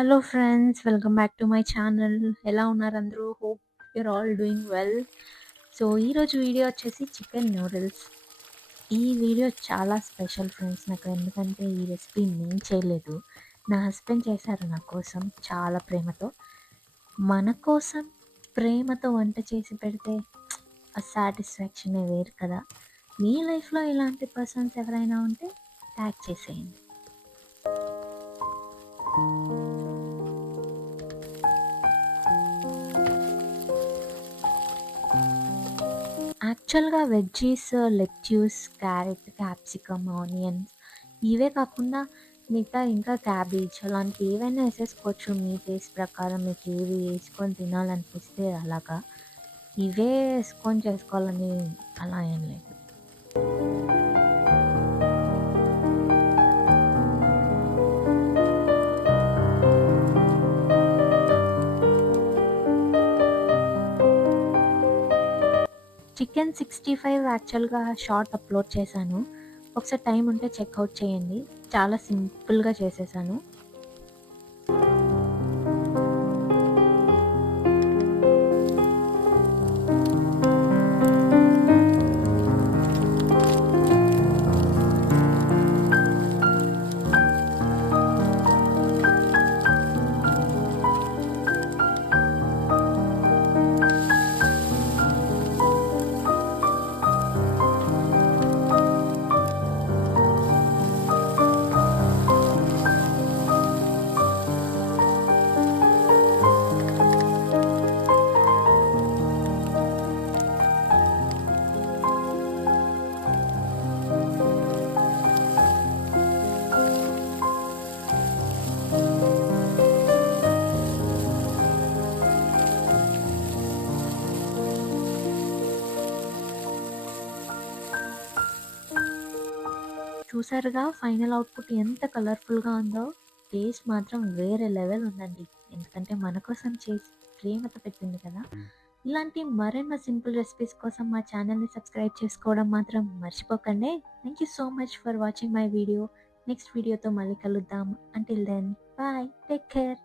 Hello friends, welcome back to my channel. ఎలా ఉన్నారు అందరూ? Hope your all doing well. So ఈరోజు video వచ్చేసి చికెన్ నూడిల్స్. ఈ వీడియో చాలా స్పెషల్ ఫ్రెండ్స్ నాకు, ఎందుకంటే ఈ రెసిపీ నేను చేయలేదు, నా హస్బెండ్ చేశారు నా కోసం చాలా ప్రేమతో. మన కోసం ప్రేమతో వంట చేసి పెడితే ఆ సాటిస్ఫాక్షనే వేరు కదా. మీ లైఫ్లో ఇలాంటి పర్సన్స్ ఎవరైనా ఉంటే ట్యాగ్ చేసేయండి. యాక్చువల్‌గా veggies, lettuce, carrot, capsicum, onions ఇవే కాకుండా మిగతా ఇంకా క్యాబేజ్ అలాంటివి ఏవైనా ఏసేసుకోవచ్చు. మీ టేస్ట్ ప్రకారం మీకు ఏవి ఏసుకొని తినాలనిపిస్తే అలాగా. ఇవే ఏసుకొని చేసుకోవాలని అలా ఏం లేదు. చికెన్ 65 యాక్చువల్‌గా షార్ట్ అప్‌లోడ్ చేశాను. ఒకసారి టైం ఉంటే చెక్‌ఔట్ చేయండి. చాలా సింపుల్‌గా చేసేసాను. చూసారుగా ఫైనల్ అవుట్‌పుట్ ఎంత కలర్‌ఫుల్‌గా ఉందో. టేస్ట్ మాత్రం వేరే లెవెల్ ఉందండి. ఎందుకంటే మన కోసం చేసి ప్రేమతో పెట్టింది కదా. ఇలాంటి మరెన్నో సింపుల్ రెసిపీస్ కోసం మా ఛానల్‌ని సబ్స్క్రైబ్ చేసుకోవడం మాత్రం మర్చిపోకండి. Thank you so much for watching my video. Next వీడియోతో మళ్ళీ కలుద్దాం. Until then bye. Take care.